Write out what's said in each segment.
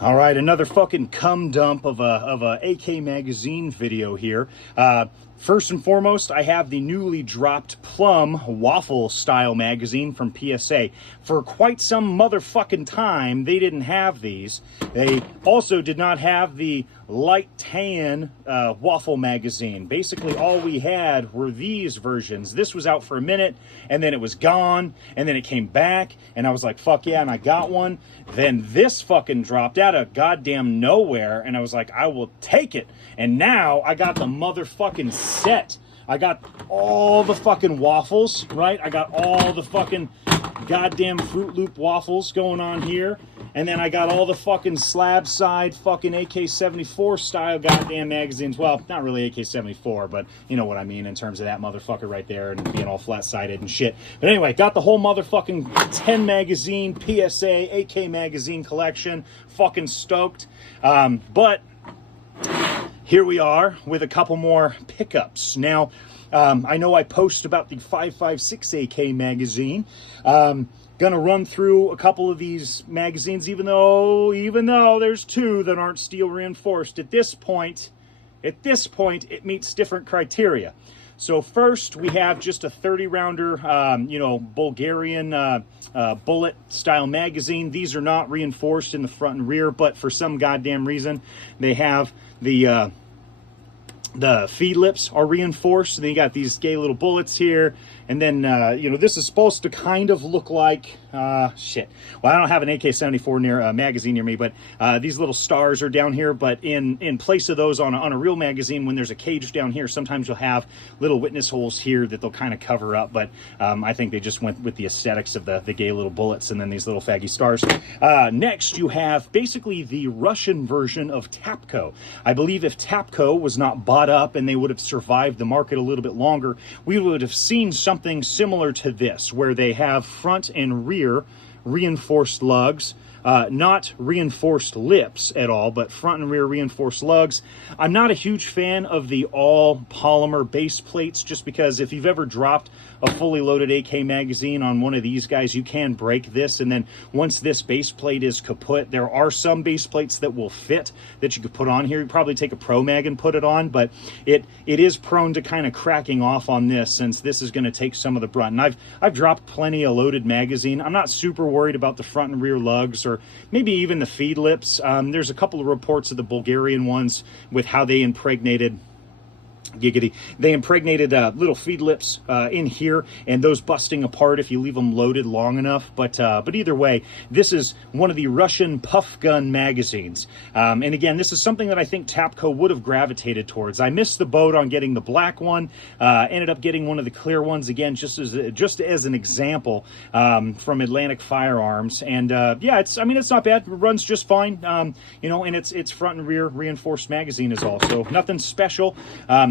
All right, another fucking cum dump of a AK magazine video here. First and foremost, I have the newly dropped Plum waffle style magazine from PSA. For quite some motherfucking time, they didn't have these. They also did not have the light tan waffle magazine. Basically, all we had were these versions. This was out for a minute, and then it was gone, and then it came back, and I was like, fuck yeah, and I got one. Then this fucking dropped out of goddamn nowhere, and I was like, I will take it. And now I got the motherfucking set. I got all the fucking waffles, right? I got all the fucking goddamn Fruit Loop waffles going on here. And then I got all the fucking slab side fucking AK-74 style goddamn magazines. Well, not really AK-74, but you know what I mean in terms of that motherfucker right there and being all flat-sided and shit. But anyway, got the whole motherfucking 10 magazine PSA AK magazine collection. Fucking stoked. But here we are with a couple more pickups. Now, I know I post about the 5.56 AK magazine. Gonna run through a couple of these magazines, even though there's two that aren't steel reinforced. At this point, it meets different criteria. So first, we have just a 30 rounder, Bulgarian Bullet style magazine. These are not reinforced in the front and rear, but for some goddamn reason, they have the feed lips are reinforced. And then you got these gay little bullets here. And then, this is supposed to kind of look like, shit. Well, I don't have an AK-74 magazine near me, but these little stars are down here. But in place of those on a real magazine, when there's a cage down here, sometimes you'll have little witness holes here that they'll kind of cover up. But I think they just went with the aesthetics of the gay little bullets and then these little faggy stars. Next, you have basically the Russian version of Tapco. I believe if Tapco was not bought up and they would have survived the market a little bit longer, we would have seen something similar to this, where they have front and rear reinforced lugs, not reinforced lips at all, but front and rear reinforced lugs. I'm not a huge fan of the all polymer base plates, just because if you've ever dropped a fully loaded AK magazine on one of these guys, you can break this, and then once this base plate is kaput, there are some base plates that will fit that you could put on here. You probably take a Pro Mag and put it on, but it is prone to kind of cracking off on this, since this is going to take some of the brunt. And I've dropped plenty of loaded magazine. I'm not super worried about the front and rear lugs, or maybe even the feed lips. There's a couple of reports of the Bulgarian ones with how they impregnated little feed lips in here, and those busting apart if you leave them loaded long enough. But either way, this is one of the Russian PuffGun magazines. And again, this is something that I think Tapco would have gravitated towards. I missed the boat on getting the black one. Ended up getting one of the clear ones, again, just as an example, from Atlantic Firearms. And it's not bad. It runs just fine. And it's front and rear reinforced magazine is also nothing special.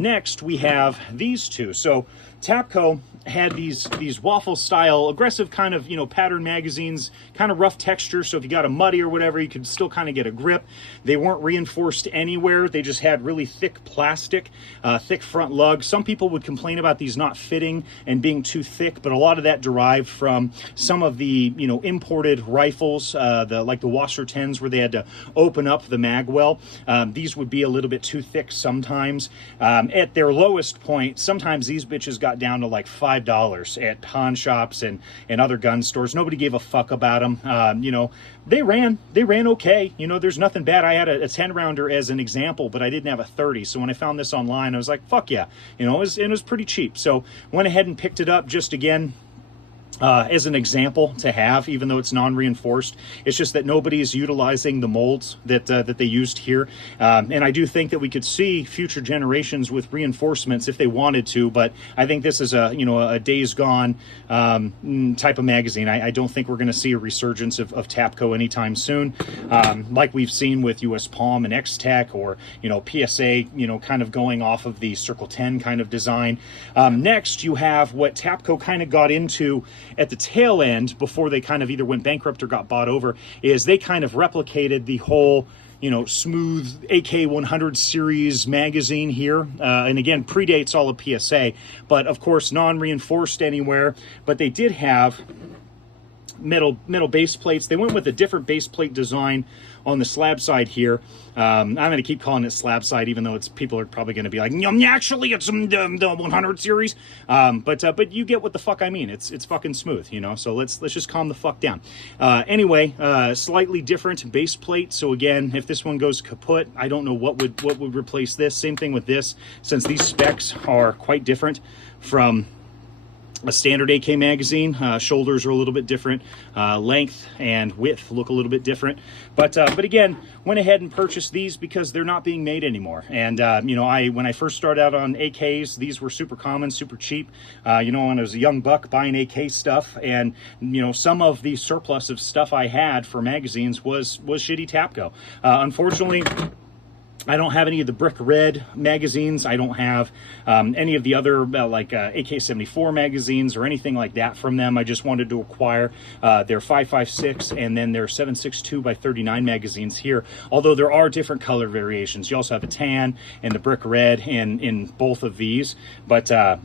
Next, we have these two. So Tapco had these waffle style aggressive kind of pattern magazines, kind of rough texture, so if you got a muddy or whatever, you could still kind of get a grip. They weren't reinforced anywhere. They just had really thick plastic, thick front lug. Some people would complain about these not fitting and being too thick, but a lot of that derived from some of the imported rifles, like the Wasser 10s, where they had to open up the mag well. These would be a little bit too thick sometimes. At their lowest point, sometimes these bitches got down to like $5 at pawn shops and other gun stores. Nobody gave a fuck about them. They ran okay. There's nothing bad. I had a 10 rounder as an example, but I didn't have a 30. So when I found this online, I was like, fuck yeah. It was pretty cheap. So went ahead and picked it up, just again, as an example to have, even though it's non-reinforced. It's just that nobody is utilizing the molds that they used here. And I do think that we could see future generations with reinforcements if they wanted to, but I think this is a days gone type of magazine. I don't think we're going to see a resurgence of Tapco anytime soon, like we've seen with US Palm and X-Tech, or PSA, kind of going off of the Circle 10 kind of design. Next, you have what Tapco kind of got into at the tail end, before they kind of either went bankrupt or got bought over, is they kind of replicated the whole smooth AK-100 series magazine here. And again, predates all of PSA, but of course non-reinforced anywhere. But they did have metal base plates. They went with a different base plate design on the slab side here. I'm going to keep calling it slab side, even though people are probably going to be like, actually, it's the 100 series. But you get what the fuck I mean. It's fucking smooth, you know. So let's just calm the fuck down. Anyway, slightly different base plate. So again, if this one goes kaput, I don't know what would replace this. Same thing with this, since these specs are quite different from a standard AK magazine. Shoulders are a little bit different, length and width look a little bit different, but again, went ahead and purchased these because they're not being made anymore. And you know, when I first started out on AKs, these were super common, super cheap. You know, when I was a young buck buying AK stuff, and you know, some of the surplus of stuff I had for magazines was shitty Tapco. Unfortunately, I don't have any of the brick red magazines. I don't have any of the other like AK-74 magazines or anything like that from them. I just wanted to acquire their 5.56 and then their 7.62 by 39 magazines here. Although there are different color variations. You also have a tan and the brick red in both of these. But I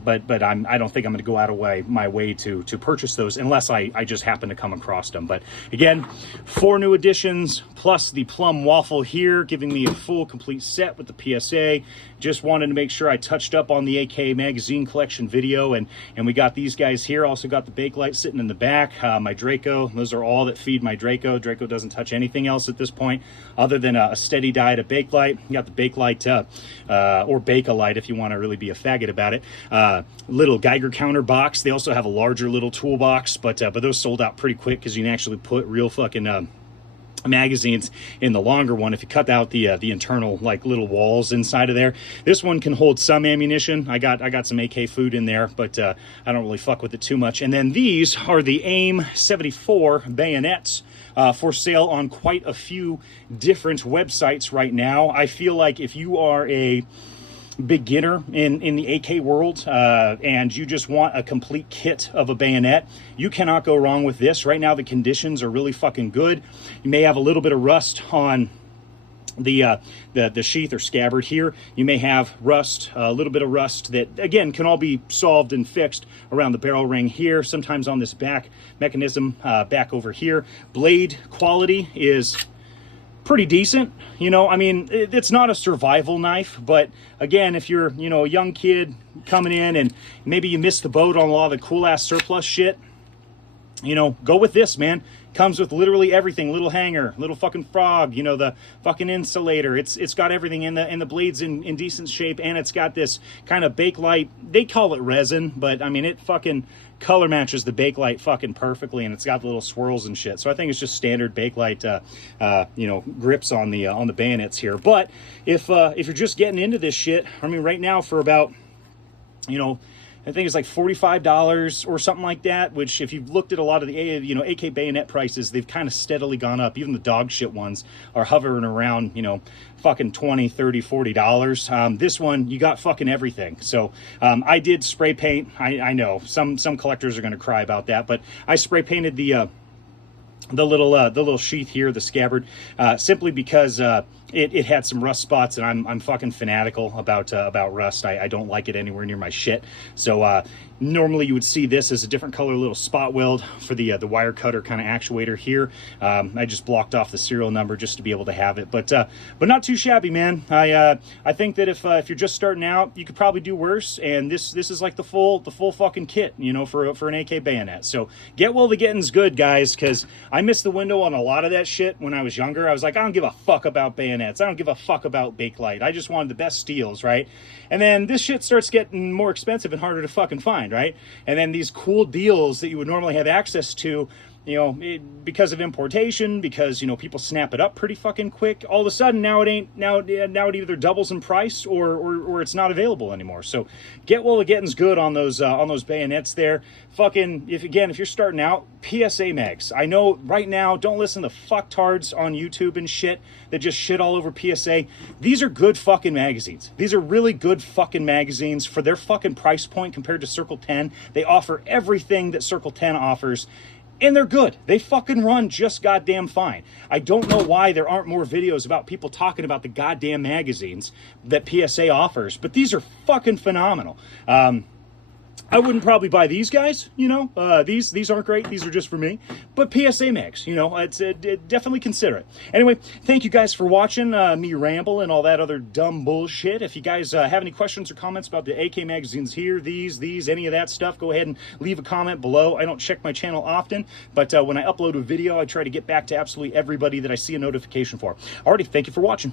don't think I'm going to go out of my way to purchase those unless I just happen to come across them. But again, 4 new additions plus the plum waffle here, giving me a full complete set with the PSA. Just wanted to make sure I touched up on the AK magazine collection video, and we got these guys here. Also got the Bakelite sitting in the back, my Draco. Those are all that feed my Draco. Draco doesn't touch anything else at this point other than a steady diet of Bakelite. You got the Bakelite or Bakelite if you want to really be a faggot about it. Little Geiger counter box. They also have a larger little toolbox, but those sold out pretty quick because you can actually put real fucking magazines in the longer one if you cut out the internal like little walls inside of there. This one can hold some ammunition. I got some AK food in there, but I don't really fuck with it too much. And then these are the AIM 74 bayonets for sale on quite a few different websites right now. I feel like if you are a beginner in the AK world and you just want a complete kit of a bayonet, you cannot go wrong with this. Right now the conditions are really fucking good. You may have a little bit of rust on the sheath or scabbard here. You may have rust, a little bit of rust that again can all be solved and fixed around the barrel ring here, sometimes on this back mechanism back over here. Blade quality is pretty decent, you know. I mean, it's not a survival knife, but again, if you're, you know, a young kid coming in and maybe you missed the boat on a lot of the cool ass surplus shit, you know, go with this, man. Comes with literally everything. Little hanger, little fucking frog, you know, the fucking insulator. It's got everything, in the blades in decent shape, and it's got this kind of Bakelite. They call it resin, but I mean, it fucking color matches the Bakelite fucking perfectly, and it's got the little swirls and shit. So I think it's just standard Bakelite, you know, grips on the bayonets here. But if you're just getting into this shit, I mean, right now for about, you know, I think it's like $45 or something like that, which if you've looked at a lot of the, you know, AK bayonet prices, they've kind of steadily gone up. Even the dog shit ones are hovering around, you know, fucking $20, $30, $40. This one, you got fucking everything. So I did spray paint. I know some collectors are going to cry about that, but I spray painted the little sheath here, the scabbard, simply because it had some rust spots, and I'm fucking fanatical about rust. I don't like it anywhere near my shit. So normally you would see this as a different color little spot weld for the wire cutter kind of actuator here. I just blocked off the serial number just to be able to have it, but not too shabby, man. I think that if you're just starting out, you could probably do worse, and this is like the full fucking kit, you know, for an AK bayonet. So get while the getting's good, guys, because I missed the window on a lot of that shit when I was younger. I was like, I don't give a fuck about bayonets. I don't give a fuck about Bakelite. I just wanted the best steels, right? And then this shit starts getting more expensive and harder to fucking find, right? And then these cool deals that you would normally have access to, you know, because of importation, because, you know, people snap it up pretty fucking quick, all of a sudden now it either doubles in price or it's not available anymore. So get while the getting's good on those bayonets there. Fucking, if you're starting out, PSA mags. I know right now, don't listen to fucktards on YouTube and shit that just shit all over PSA. These are good fucking magazines. These are really good fucking magazines for their fucking price point compared to Circle 10. They offer everything that Circle 10 offers. And they're good. They fucking run just goddamn fine. I don't know why there aren't more videos about people talking about the goddamn magazines that PSA offers, but these are fucking phenomenal. I wouldn't probably buy these guys, you know. These aren't great. These are just for me. But PSA mags, you know, it's definitely consider it. Anyway, thank you guys for watching me ramble and all that other dumb bullshit. If you guys have any questions or comments about the AK magazines here, these, any of that stuff, go ahead and leave a comment below. I don't check my channel often, but when I upload a video, I try to get back to absolutely everybody that I see a notification for. Alrighty, thank you for watching.